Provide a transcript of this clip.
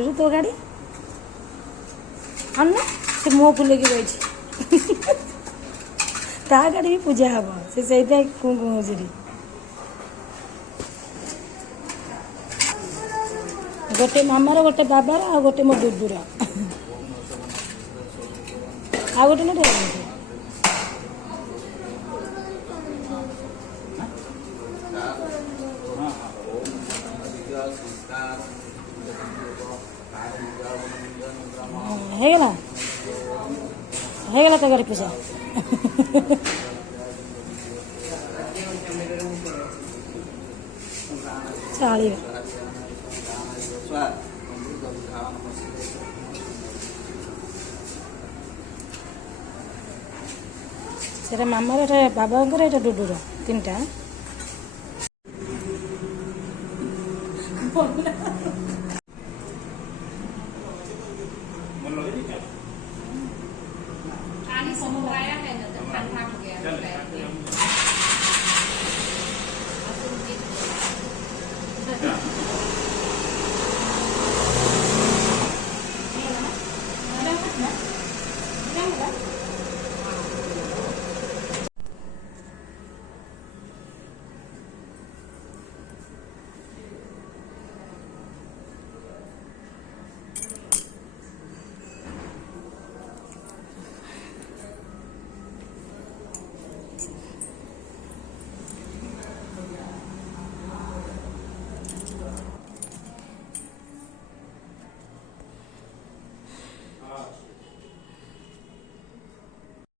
डुडू तो गाड़ी अन्ना से मुँह फुल की रही ता गाड़ी भी पूजा हम से सही कुमकुम गोटे मामार गोटे बाबार आ गोटे मो डुडूर आ गोटे ना हेगला तो गाड़ी पूजा चलिए से मामार ये बाबा ये डुडूर तीन टा पानी समवाया है ना तो ठंडा हो गया